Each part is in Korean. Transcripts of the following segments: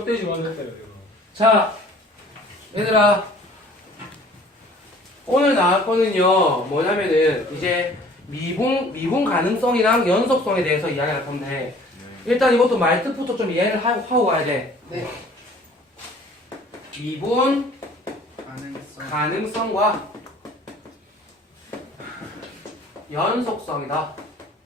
헛되지 말랬어요 이거. 자, 얘들아, 오늘 나올 거는요, 뭐냐면은, 이제, 미분 가능성이랑 연속성에 대해서 이야기할 건데, 일단 이것도 말뜻부터 좀 이해를 하고 가야 돼. 네. 미분 가능성. 가능성과 연속성이다.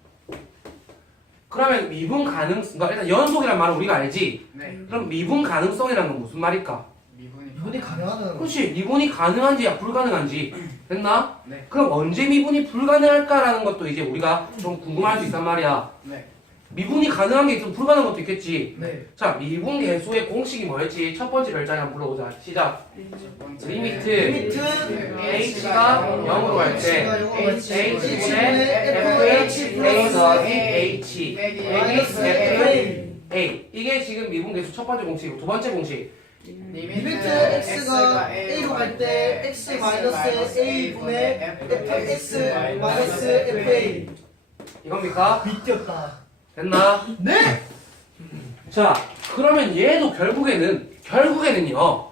그러면 미분 가능성, 그러니까 일단 연속이란 말은 우리가 알지? 네. 그럼 미분 가능성이라는 건 무슨 말일까? 미분이 가능하다는 그렇지, 미분이 가능한지 불가능한지 됐나? 네. 그럼 언제 미분이 불가능할까라는 것도 이제 우리가 좀 궁금할 수 있단 말이야. 네. 미분이 가능한 게 있으면 불가능한 것도 있겠지. 네. 자, 미분 계수의 공식이 뭐였지? 첫 번째 별자리 한번 불러보자. 시작. 첫 번째. 리미트 H가 H가 0으로 갈 때 H분의 H F A 더하기 H 마이너스 F A. 이게 지금 미분 계수 첫 번째 공식이고 두 번째 공식. 리미트 X가 A로 갈 때 X 마이너스 A분의 FX 마이너스 FA. 이겁니까? 미쳤다. 됐나? 네. 자, 그러면 얘도 결국에는요.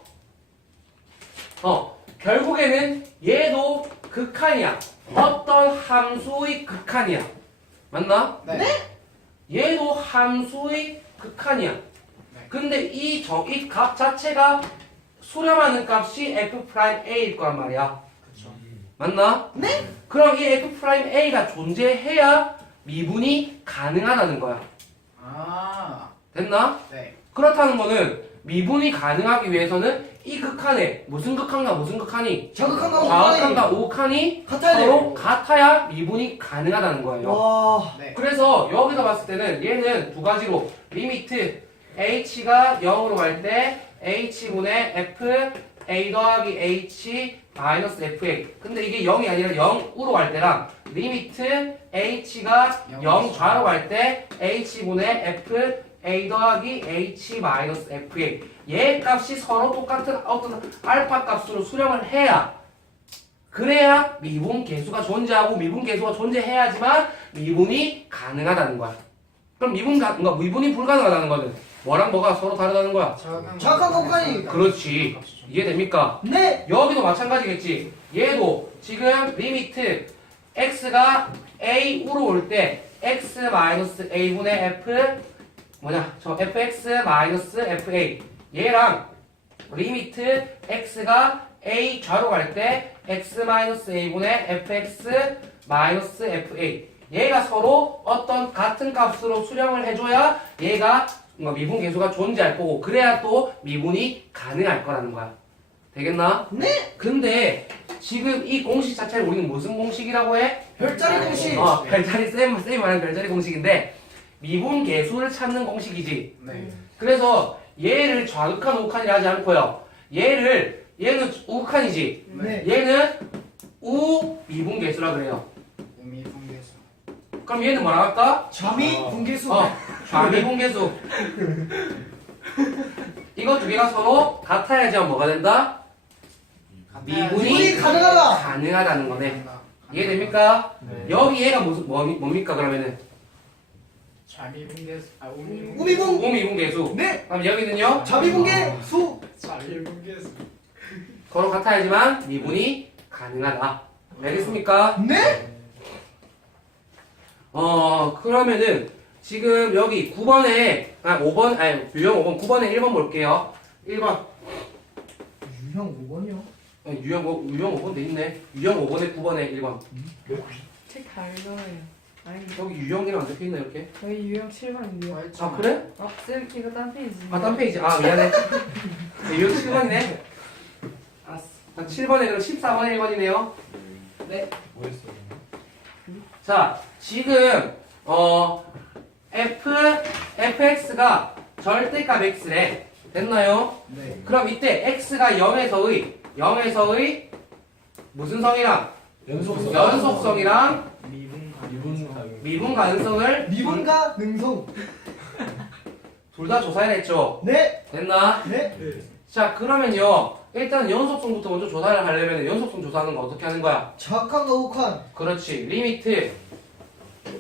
결국에는 얘도 극한이야. 어떤 함수의 극한이야. 맞나? 네. 얘도 함수의 극한이야. 근데 이 값 자체가 수렴하는 값이 f'A일 거란 말이야. 그렇죠. 맞나? 네. 그럼 이 f'A가 존재해야 미분이 가능하다는 거야. 아. 됐나? 네. 그렇다는 거는 미분이 가능하기 위해서는 이 극한에 무슨 극한과 무슨 극한이 자극한과 좌극한과 우극한이 같아야 돼. 서로 같아야 미분이 가능하다는 거예요. 와. 네. 그래서 여기서 봤을 때는 얘는 두 가지로 리미트 h가 0으로 갈 때 h분의 f a 더하기 h 마이너스 fa. 근데 이게 0이 아니라 0으로 갈 때랑 리미트 h가 0 좌로 갈 때 h분의 f a 더하기 h 마이너스 fa. 얘 값이 서로 똑같은 어떤 알파 값으로 수렴을 해야 그래야 미분 계수가 존재하고 미분 계수가 존재해야지만 미분이 가능하다는 거야. 그럼 그러니까 미분이 불가능하다는 거는 뭐랑 뭐가 서로 다르다는 거야? 정확한 공간이. 그렇지. 이해됩니까? 네. 여기도 마찬가지겠지. 얘도 지금 리미트 x가 a로 올 때 x 마이너스 a분의 f 저 fx 마이너스 fa. 얘랑 리미트 x가 a 좌로 갈 때 x 마이너스 a분의 fx 마이너스 fa. 얘가 서로 어떤 같은 값으로 수렴을 해줘야 얘가 미분 계수가 존재할 거고 그래야 또 미분이 가능할 거라는 거야. 되겠나? 네. 근데 지금 이 공식 자체를 우리는 무슨 공식이라고 해? 별자리 공식. 별자리 쌤이 말하는 별자리 공식인데 미분 계수를 찾는 공식이지. 네. 그래서 얘를 좌극한 우극한이라 하지 않고요. 얘는 우극한이지. 네. 얘는 우미분 계수라 그래요. 미분계수. 그럼 얘는 뭐라 할까? 좌미 분계수. 좌미분 계수. 이거 두 개가 서로 같아야지만 뭐가 된다? 미분이 가능하다는 거네. 이해됩니까? 네. 여기 얘가 뭡니까 그러면은? 좌미분계수. 아, 우미분. 우미분 계수. 네. 그럼 여기는요? 좌미 분계수. 좌미분계수. 서로 같아야지만 미분이 가능하다. 알겠습니까? 네. 그러면은 지금 여기 9번에 5번 유형 5번 9번에 1번 볼게요. 1번 유형 5번이요. 유형 5번 돼 있네. 유형 5번에 9번에 1번. 책 달려요. 아니, 여기 유형이랑 안 적혀 있나 이렇게? 저희 유형 7번인데요. 아 그래? 쌤 이거 딴 페이지. 딴 페이지. 미안해. 네, 유형 7번이네. 7번에 그럼 14번에 1번이네요. 네. 뭐였어? 자, 지금 fx가 절대값 x래. 됐나요? 네. 그럼 이때 x가 0에서의 무슨 성이랑 연속성이랑 미분 가능성을 미분과 능성. 둘 다 조사를 했죠. 네. 됐나? 네. 자, 그러면요. 일단 연속성부터 먼저 조사를 하려면 연속성 조사하는 거 어떻게 하는 거야? 좌극한과 우극한. 그렇지. 리미트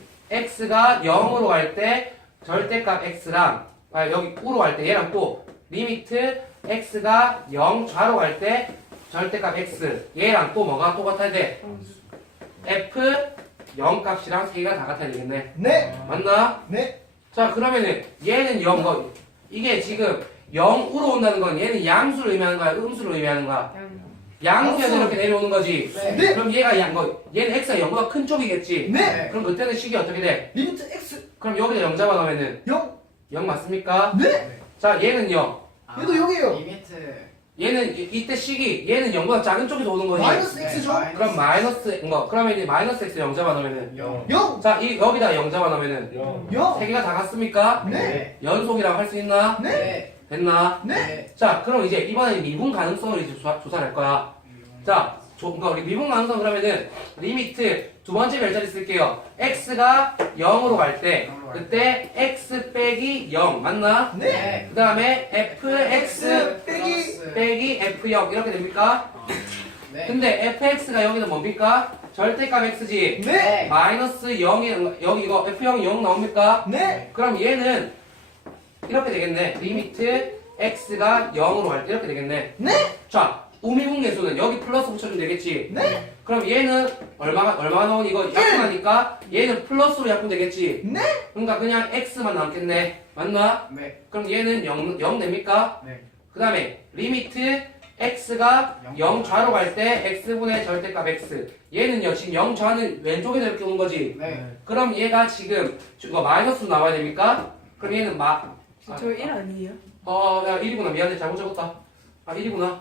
x가 0으로 갈 때 절대값 x랑 여기 u로 갈 때 얘랑 또 리미트 x가 0 좌로 갈 때 절대값 x 얘랑 또 뭐가 똑같아야 돼? f 0 값이랑 3개가 다 같아야 되겠네. 네. 맞나? 네. 자 그러면은 얘는 0 이게 지금 0으로 온다는 건 얘는 양수를 의미하는 거야? 음수를 의미하는 거야? 양수에서 양수. 이렇게 내려오는 거지. 네. 그럼 얘가 얘는 x가 0보다 큰 쪽이겠지. 네. 그럼 그때는 식이 어떻게 돼? 리미트 x 그럼 여기다 0 잡아 놓으면은 0. 0 맞습니까? 네. 자 얘는 0. 얘도 0이에요. 리미트. 얘는 이때 식이 얘는 0보다 작은 쪽에서 오는 거지. 마이너스 x죠. 그럼 마이너스 그러면 이제 마이너스 x 0 잡아 놓으면은 0. 0. 자 여기다 0 잡아 놓으면은 0. 세 개가 다 같습니까? 네. 연속이라고 할 수 있나? 네. 됐나? 네. 자 그럼 이제 이번에 미분 가능성을 이제 조사를 할 거야. 자 그러니까 우리 미분 가능성 그러면은 리미트 두 번째 별자리 쓸게요. x가 0으로 갈 때 그때 x 빼기 0 맞나? 네. 그 다음에 fx 빼기 f0 이렇게 됩니까? 네. 근데 fx가 여기는 뭡니까? 절대값 x지. 네. 마이너스 0이 여기 이거 f0이 0 나옵니까? 네. 그럼 얘는 이렇게 되겠네. 리미트 x가 0으로 갈 때 이렇게 되겠네. 네. 자 우미분 계수는 여기 플러스 붙여주면 되겠지. 네. 그럼 얘는 얼마가 나오니 이거 약분하니까 얘는 플러스로 약분되겠지. 네. 그러니까 그냥 x만 남겠네. 맞나? 네. 그럼 얘는 0 됩니까? 네. 그 다음에 리미트 x가 0 좌로 갈 때 x분의 절대값 x 얘는요 지금 0 좌는 왼쪽에서 이렇게 오는 거지. 네. 그럼 얘가 지금 이거 마이너스로 나와야 됩니까? 그럼 얘는 저 1 아니에요? 야 1이구나. 미안해 잘못 적었다. 1이구나.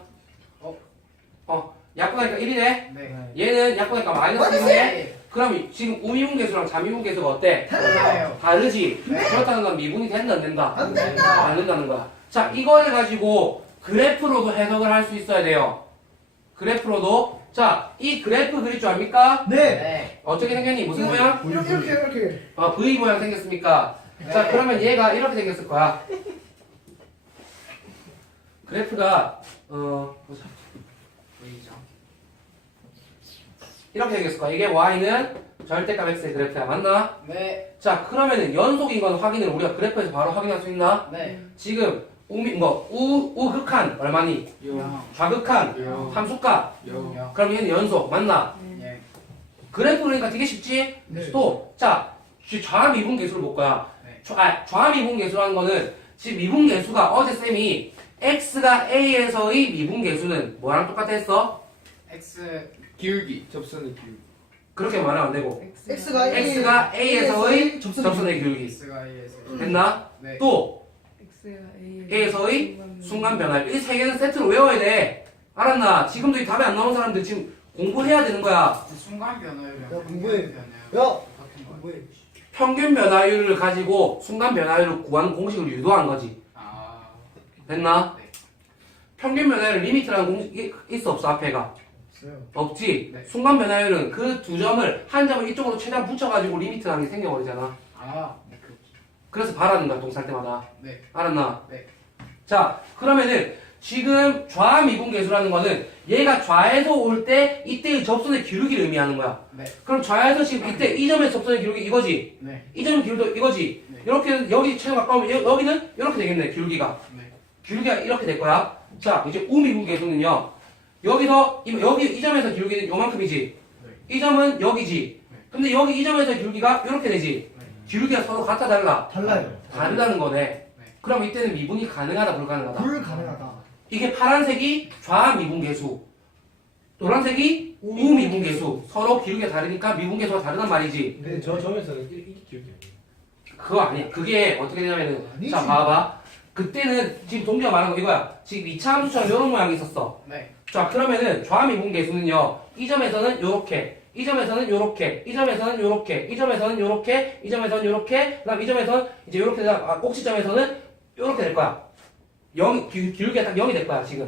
약분하니까 1이네. 네. 얘는 약분하니까 마이너스 1이네. 그럼 지금 우미분 계수랑 자미분 계수가 어때? 달라요. 다르지? 그렇다는 건 미분이 된다 안 된다? 안 된다. 안 된다는 거야. 자 이거를 가지고 그래프로도 해석을 할 수 있어야 돼요. 그래프로도. 자 이 그래프 그릴 줄 압니까? 네. 네. 어떻게 생겼니? 무슨 모양? 이렇게. V 모양 생겼습니까? 자 그러면 얘가 이렇게 생겼을 거야. 그래프가 보자. 보이죠? 이렇게 생겼을 거야. 이게 y는 절대값 x의 그래프야. 맞나? 네. 자 그러면은 연속인 건 확인을 우리가 그래프에서 바로 확인할 수 있나? 네. 지금 우극한 얼마니? 좌극한 함수값. 그럼 얘는 연속 맞나? 예. 그래프 그러니까 되게 쉽지? 네. 또 자 좌미분 계수를 볼 거야. 네. 좌미분 계수라는 거는 지금 미분 계수가 어제 쌤이 x가 a에서의 미분 계수는 뭐랑 똑같아 했어? X. 기울기 접선의 기울기. 그렇게 말하면 안 되고 x가 x가 a에서의 접선의 접선의 기울기 X가 A에서. 됐나? 네. 또 X가 A에서의 순간 변화. 이 세 개는 세트로 외워야 돼. 알았나? 지금도 이 답이 안 나온 사람들 지금 공부해야 되는 거야. 순간 변화율. 야, 공부해. 변화율. 야. 같은 거. 뭐해? 평균 변화율을 가지고 순간 변화율을 구하는 공식을 유도한 거지. 아. 됐나? 네. 평균 변화율 리미트라는 공식이 있어 없어 앞에가? 없어요. 없지. 네. 순간 변화율은 그 두 점을 한 점을 이쪽으로 최대한 붙여가지고 리미트라는 게 생겨버리잖아. 아. 그래서 바라는 거야 동살 때마다. 네. 알았나? 네. 자 그러면은 지금 좌미분 계수라는 거는 얘가 좌에서 올 때 이때의 접선의 기울기를 의미하는 거야. 네. 그럼 좌에서 지금 이때 이 점의 접선의 기울기 이거지. 네. 이 점 기울기도 이거지. 네. 이렇게 여기 최대 가까우면 여기는 이렇게 되겠네 기울기가. 네. 기울기가 이렇게 될 거야. 자 이제 우미분 계수는요. 여기서 여기 이 점에서 기울기는 요만큼이지. 이 점은 여기지. 근데 여기 이 점에서 기울기가 이렇게 되지. 기울기가 서로 같아 달라. 달라요. 다르다는 거네. 네. 그럼 이때는 미분이 가능하다 불가능하다. 불가능하다. 이게 파란색이 좌미분 계수, 노란색이 우미분 계수. 서로 기울기가 다르니까 미분 계수가 다르단 말이지. 근데 저 점에서는 이게 기울기 아니에요. 그거 아니야. 그게 어떻게 되냐면은 아니지. 자 봐봐. 그때는 지금 동기가 말한 거 이거야. 지금 2차 함수처럼 이런 모양이 있었어. 네. 자 그러면은 좌미분 계수는요. 이 점에서는 요렇게, 이 점에서는 요렇게, 이 점에서는 요렇게, 이 점에서는 요렇게, 이 점에서는 요렇게, 그다음 이 점에서는 이제 요렇게 꼭지점에서는 요렇게 될 거야. 기울기가 딱 0이 될 거야 지금.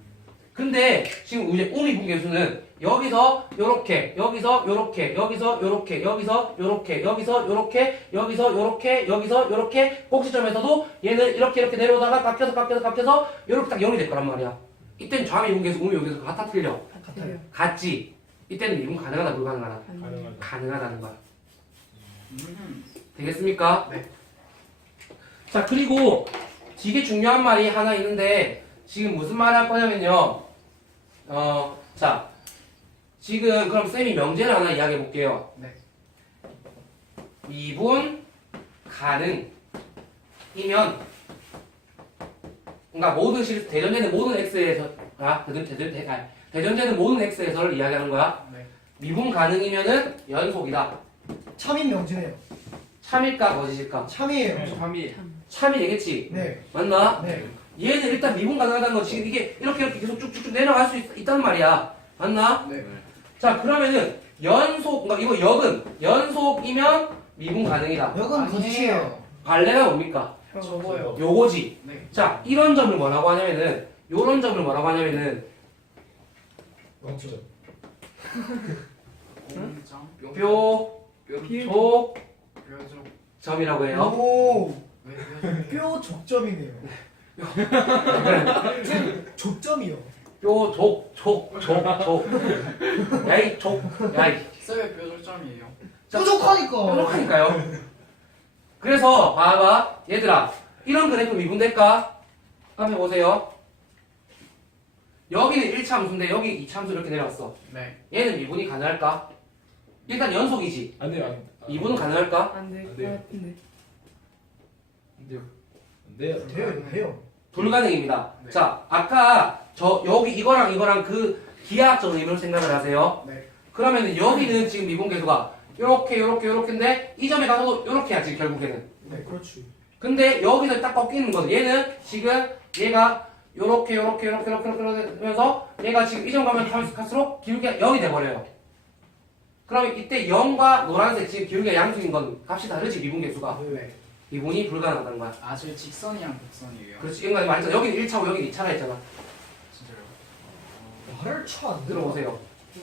근데 지금 이제 우미분 계수는 여기서 요렇게, 여기서 요렇게, 여기서 요렇게, 여기서 요렇게, 여기서 요렇게, 여기서 요렇게, 여기서 요렇게 꼭지점에서도 얘는 이렇게 내려오다가 깎여서 요렇게 딱 0이 될 거란 말이야. 이때는 좌미분 계수, 우미분 계수 같아 틀려? 같아요. 같지? 이때는 미분 가능하다 불가능하다? 가능하다. 가능하다는 거야. 음. 되겠습니까? 네. 자 그리고 되게 중요한 말이 하나 있는데 지금 무슨 말 할 거냐면요. 자, 지금 그럼 쌤이 명제를 하나 이야기해 볼게요. 네. 미분 가능이면, 그러니까 모든 대전제는 모든 x에서 대전제는 모든 x에서를 이야기하는 거야. 네. 미분 가능이면은 연속이다. 참인 명제네요. 참일까 거짓일까? 참이에요. 3이 참이 되겠지. 네. 맞나? 네. 얘는 일단 미분 가능하다는 건 지금 이게 이렇게 계속 쭉쭉쭉 내려갈 수 있단 말이야. 맞나? 네. 자, 그러면은 연속, 그러니까 이거 연속이면 미분 가능이다. 역은 거짓이에요. 갈래가 뭡니까? 저거요. 요거지. 네. 자, 이런 점을 뭐라고 하냐면은, 요런 점을 뭐라고 하냐면은, 영점. 공정. 뾰족점이라고 뾰족. 해요. 오. 왜 뾰족? 뼈 족점이네요. 족점이요. 족. 야이, 야이. 쌤의 뾰족점이에요. 뾰족하니까. 뾰족하니까요. 그래서, 봐봐. 얘들아, 이런 그래프 미분될까? 한번 보세요. 여기는 1차함수인데, 여기 2차함수 이렇게 내려왔어. 네. 얘는 미분이 가능할까? 일단 연속이지. 안 돼요. 미분은 가능할까? 안 될 안 것 돼요. 같은데. 안 돼요. 안 돼요. 돼요. 불가능입니다. 네. 자, 아까 여기 이거랑 그 기하학적 의미로 생각을 하세요. 네. 그러면은 여기는 지금 미분 계수가 요렇게인데 이 점에 가서도 요렇게 해야지 결국에는. 네, 그렇지. 근데 여기서 딱 꺾이는 거는 얘는 지금 얘가 요렇게 하면서 얘가 지금 이 점 가면 갈수록 기울기가 0이 돼버려요. 그러면 이때 0과 노란색 지금 기울기가 양수인 건 값이 다르지 미분 계수가. 네. 미분이 불가능하다는 거야. 아, 저 직선이랑 곡선이에요. 그렇지. 이거 말했잖아. 여기는 1차고 여기는 2차라 했잖아. 진짜요? 말을 쳐안 들어. 들어보세요.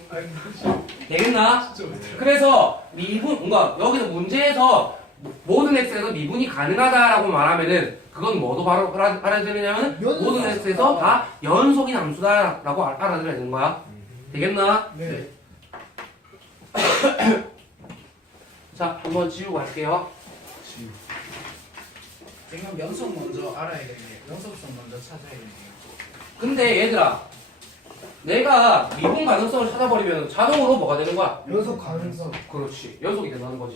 되겠나? 그래서 미분, 뭔가 여기서 문제에서 모든 x에서 미분이 가능하다라고 말하면은 그건 뭐도 바로 알아들으냐면 연속. 모든 x에서 다 연속인 함수다라고 알아들어야 되는 거야. 되겠나? 네. 자, 한번 지우고 갈게요. 지금 연속 먼저 알아야겠네요. 연속성 먼저 찾아야겠네요. 근데 얘들아, 내가 미분 가능성을 찾아버리면 자동으로 뭐가 되는 거야? 연속 가능성. 그렇지. 연속이 된다는 거지.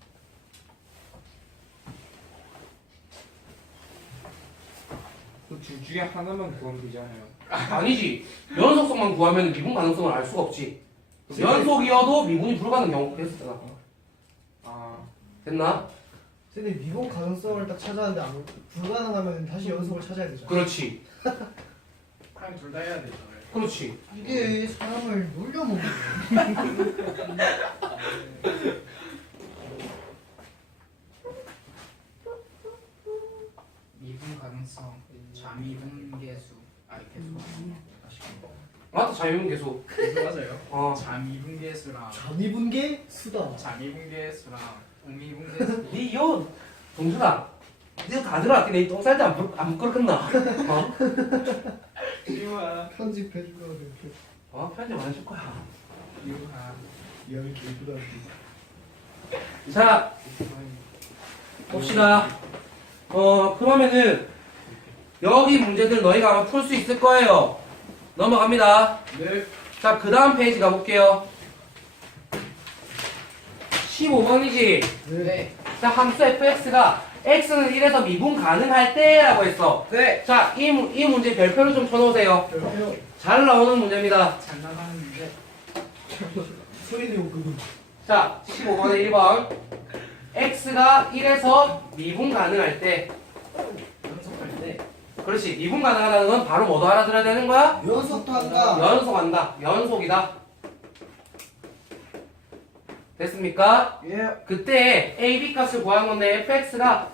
그둘 중에 하나만 구하면 되잖아요. 아니지. 연속성만 구하면 미분 가능성을 알 수가 없지. 연속이어도 미분이 불가능 경우가 있었잖아. 아, 됐나? 선생님 미분 가능성을 딱 찾았는데 불가능하면 다시 연속을 찾아야 되잖아. 그렇지. 그냥 둘 다 해야 되잖아요. 그렇지. 이게 사람을 놀려먹는 거야. 미분 가능성, 자미분 계수, 계수. 맞다. 자유분 계수. 맞아요. 자미분 계수랑 전이분계 수다. 자미분 계수랑 우미분 계수. 니요 동준아. 니가 다 들어왔게 내 똥쌀 때안 부끄럽겠나? 어? 유하. 편집해주거든. 편집 안 해줄 거야. 유하. 열 개구다. 자, 봅시다. 그러면은 여기 문제들 너희가 아마 풀 수 있을 거예요. 넘어갑니다. 네. 자, 그 다음 페이지 가볼게요. 15번이지? 네. 자, 함수 fx가 x는 1에서 미분 가능할 때라고 했어. 네. 자, 이 문제 별표를 좀 쳐놓으세요. 잘 나오는 문제입니다. 잘 나가는데. 소리 내고 그거. 자, 15번에 1번. x가 1에서 미분 가능할 때. 연속할 때. 그렇지. 미분 가능하다는 건 바로 뭐도 알아들어야 되는 거야? 연속도 한다. 연속한다. 연속이다. 됐습니까? 예. 그때 a, b 값을 구한 건데 fx가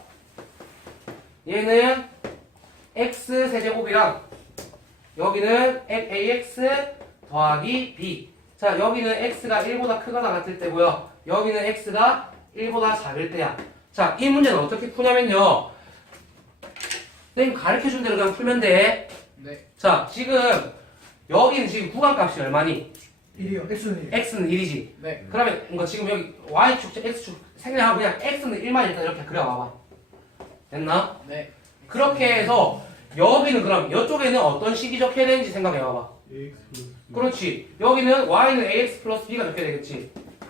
얘는 x 세제곱이랑 여기는 ax 더하기 b. 자, 여기는 x가 1보다 크거나 같을 때고요. 여기는 x가 1보다 작을 때야. 자, 이 문제는 어떻게 푸냐면요. 선생님 가르쳐준 대로 그냥 풀면 돼. 네. 자, 지금 여기는 지금 구간값이 얼마니? 1이요. X는 1. x는 1이지. 네. 그러면 이거 지금 여기 y축, x축 생략하고 그냥 x는 1만 일단 이렇게 그려봐봐. 됐나? 네. 그렇게 해서 여기는 그럼 이쪽에는 어떤 식이 적혀야 되는지 생각해봐봐. AX 플러스 그렇지. 여기는 y는 ax 플러스 b가 적혀야 되겠지.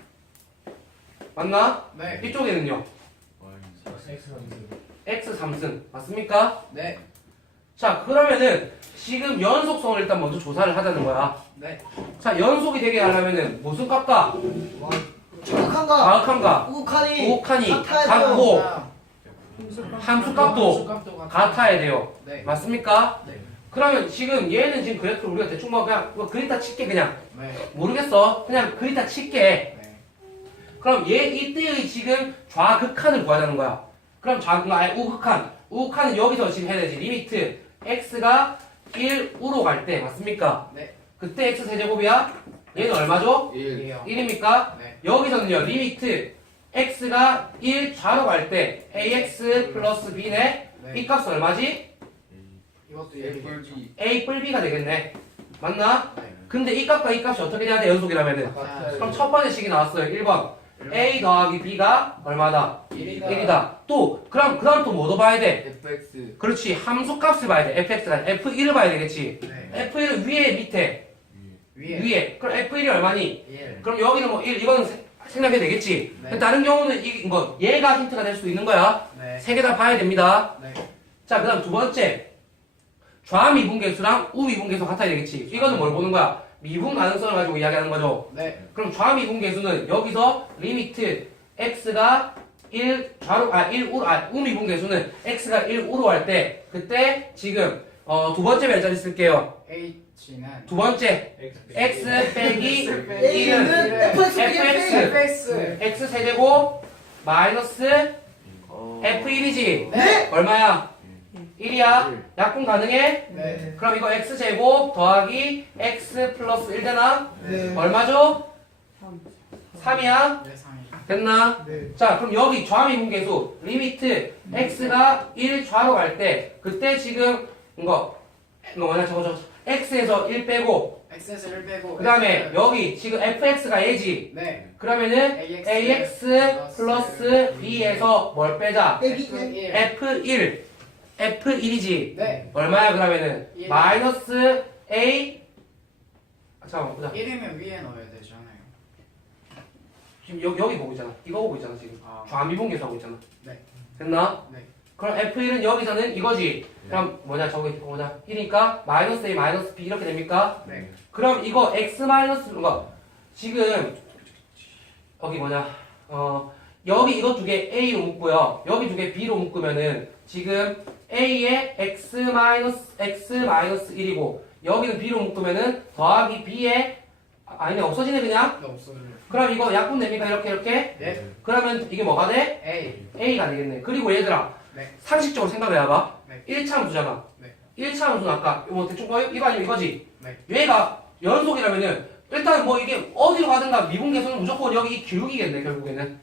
맞나? 네. 이쪽에는요. x 3승. 맞습니까? 네. 자, 그러면은 지금 연속성을 일단 먼저 조사를 하자는 거야. 네. 자, 연속이 되게 하려면은 무슨 값과 정확한가? 가역함과 우칸이 우칸이 같아야 같고 아, 함수값도 같아야 돼요. 네. 맞습니까? 네. 그러면 지금 얘는 지금 그래프를 우리가 대충 뭐 그냥 뭐 그리다 칠게 그냥 네. 모르겠어. 그냥 그리다 칠게. 네. 그럼 얘 이때의 지금 좌극한을 구하자는 거야. 그럼 우극한. 우극한은 여기서 지금 해야 되지. 리미트 x가 1우로 갈 때 맞습니까? 네. 그때 x 세제곱이야? 얘는 얼마죠? 1이요. 1입니까? 네. 여기서는요. 리미트 x가 1 좌로 갈 때 ax 플러스 b네. 네. 이 값은 얼마지? 이것도 1이겠죠. a 뿔 b가 되겠네. 맞나? 네. 근데 이 값과 이 값이 어떻게 돼야 돼? 연속이라면은. 그럼 첫 번째 식이 나왔어요. 1번. a 더하기 b가 얼마다? 1이다. 또 그럼 그 다음 또 뭐도 봐야 돼? fx 그렇지. 함수값을 봐야 돼. fx가 f1을 봐야 되겠지. 네. f1을 위에 밑에 위에. 그럼 f1이 얼마니? 1. 그럼 여기는 뭐 1, 이거는 생각해야 되겠지. 네. 다른 경우는 뭐 얘가 힌트가 될 수 있는 거야. 네. 세 개 다 봐야 됩니다. 네. 자, 그 다음 두 번째. 좌미분계수랑 우미분계수 같아야 되겠지. 이거는 뭘 보는 거야? 미분 가능성을 가지고 이야기하는 거죠. 네. 그럼 좌미분계수는 여기서 리미트 x가 1우미분계수는 x가 1우로 할 때 그때 지금 두 번째 별자리 쓸게요. H는 두 번째 x 빼기 A는 1은 fx FX. x 세제곱 마이너스 f1이지. 네. 얼마야? 1이야. 약분 가능해? 네. 그럼 이거 x제곱 더하기 x 플러스 1 되나? 네. 얼마죠? 3이야? 네, 3이. 됐나? 네. 자, 그럼 여기 좌미분계수 리미트 x가 1 좌로 갈 때 그때 지금 이거 뭐냐 저거 x에서 1 빼고 X에서 1 빼고. 그 다음에 여기 지금 fx가 a지. 네. 그러면은 ax 플러스 b에서 뭘 빼자? 빼기 F1. F1이지. 네. 얼마야 그러면은? 1. 마이너스 a 잠깐만 보자. 1이면 위에 넣어야 되잖아요. 지금 여기 보고 있잖아. 이거 보고 있잖아 지금. 아. 좌미분계수 하고 있잖아. 네. 됐나? 네. 그럼 F1은 여기서는 이거지. 그럼 뭐냐 저기 뭐냐 1이니까 마이너스 a 마이너스 b 이렇게 됩니까? 네. 그럼 이거 x 마이너스 거 지금 여기 뭐냐 여기 이거 두 개 a로 묶고요. 여기 두 개 b로 묶으면은 지금 a에 x 마이너스 1이고 여기는 b로 묶으면은 더하기 b에 아니네 없어지네 그냥. 네, 없어져요. 그럼 이거 약분 됩니까 이렇게? 네. 그러면 이게 뭐가 돼? A. a가 되겠네. 그리고 얘들아 네. 상식적으로 생각해봐봐. 네. 1차 함수잖아. 네. 1차 함수는 아까 뭐 대충 이거 아니면 이거지. 네. 얘가 연속이라면은 일단 뭐 이게 어디로 가든가 미분계수는 무조건 여기 이 기울기겠네 결국에는.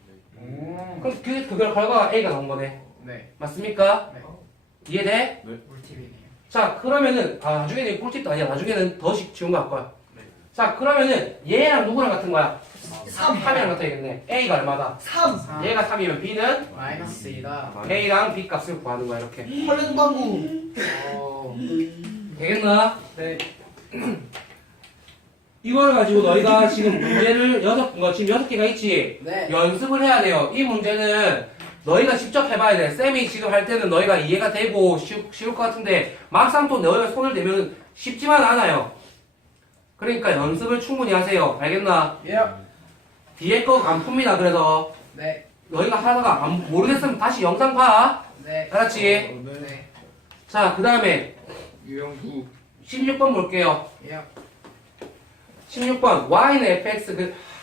그럼 그 결과가 a가 나온 거네. 네. 맞습니까? 네. 이해돼? 꿀팁이네요. 자 그러면은 나중에는 꿀팁도 아니야. 나중에는 더 쉬운 거 할 거야. 네. 자 그러면은 얘랑 누구랑 같은 거야? 3 3이랑 같아야겠네. a가 얼마다? 3 얘가 3이면 b는 마이너스 2다. a랑 b 값을 구하는 거야 이렇게. 헐랭방구 되겠나? 네. 이걸 가지고 너희가 지금 문제를 지금 6개가 있지? 네. 연습을 해야 돼요. 이 문제는 너희가 직접 해봐야 돼. 쌤이 지금 할 때는 너희가 이해가 되고 쉬울 것 같은데 막상 또 너희가 손을 대면 쉽지만 않아요. 그러니까 연습을 충분히 하세요. 알겠나? 예. 뒤에 거 안 풉니다. 그래서 네. 너희가 하다가 모르겠으면 다시 영상 봐. 네. 알았지? 네. 자, 그 다음에 유형구 16번 볼게요. 예. 16번 y는 fx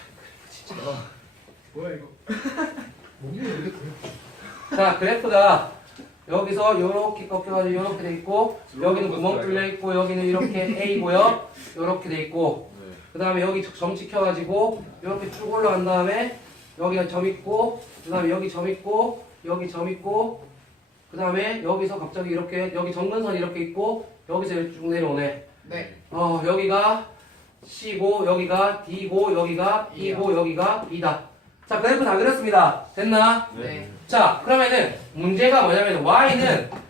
뭐야 이거? 목이 왜 이렇게 자, 그래프가 여기서 요렇게 꺾여가지고 요렇게 돼 있고 여기는 구멍 뚫려 있고 여기는 이렇게 A고요. 요렇게 돼 있고 그 다음에 여기 점 찍혀가지고 요렇게 쭉 올라간 다음에 여기가 점 있고 그 다음에 여기 점 있고 여기 점 있고 그 다음에 여기서 갑자기 이렇게 여기 정근선이 이렇게 있고 여기서 이렇게 쭉 내려오네. 네. 여기가 C고 여기가 D고 여기가 E고 여기가 B다. 자, 그래프 다 그렸습니다. 됐나? 네. 자, 그러면은 문제가 뭐냐면 y는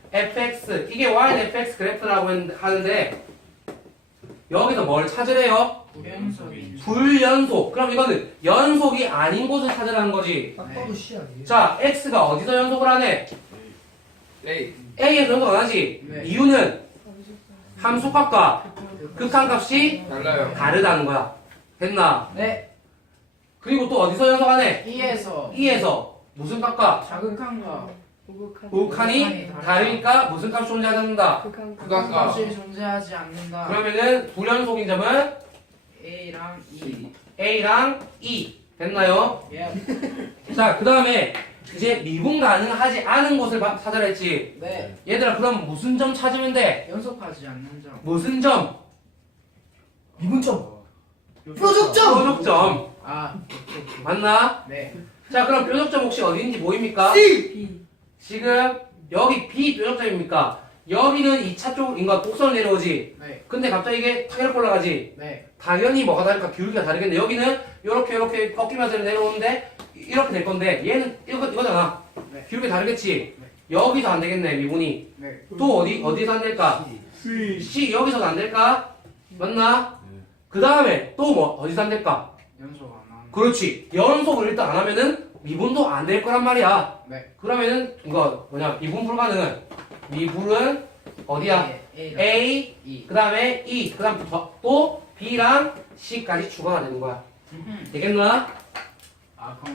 fx 이게 y는 fx 그래프라고 하는데 여기서 뭘 찾으래요? 연속인. 불연속. 그럼 이거는 연속이 아닌 곳을 찾으라는 거지. 딱 봐도 C 아니에요? 자, x가 어디서 연속을 하네? A. a에서 연속 안 하지. 네. 이유는 함수값과 극한값이 달라요. 다르다는 거야. 됐나? 네. 그리고 또 어디서 연속하네? E에서 2에서 무슨 값과 자극한 거. 극한이 다르니까 무슨 값이 존재한다? 극한값. 값이 존재하지 않는다. 그러면은 불연속인 점은 A랑 E. a랑 e. 됐나요? 예. 자, 그 다음에 이제 미분 가능하지 않은 곳을 찾으라 했지. 네. 얘들아, 그럼 무슨 점 찾으면 돼? 연속하지 않는 점. 무슨 점? 미분점. 뾰족점. 뾰족점. 아. 맞나? 네. 자, 그럼 뾰족점 혹시 어디인지 보입니까? B. 지금 여기 B 뾰족점입니까? 여기는 2차 쪽인가 곡선 내려오지. 네. 근데 갑자기 이게 탁 이렇게 올라가지. 네. 당연히 뭐가 다를까? 기울기가 다르겠네. 여기는 이렇게 꺾이면서 내려오는데 이렇게 될 건데 얘는 이거잖아. 네. 기울기 다르겠지. 네. 여기서 안 되겠네, 미분이. 네. 또 어디서 안 될까? C 여기서도 안 될까? 맞나? 그 다음에 또 뭐 어디서 안 될까? 연속 안 하는. 그렇지. 연속을 일단 안 하면은 미분도 안 될 거란 말이야. 네. 그러면은 이거 뭐냐? 미분 불가능은 미분은 어디야? A랑 A E. 그 다음에 E 그 다음 또 B랑 C까지 추가가 되는 거야. 되겠나? 아, 그럼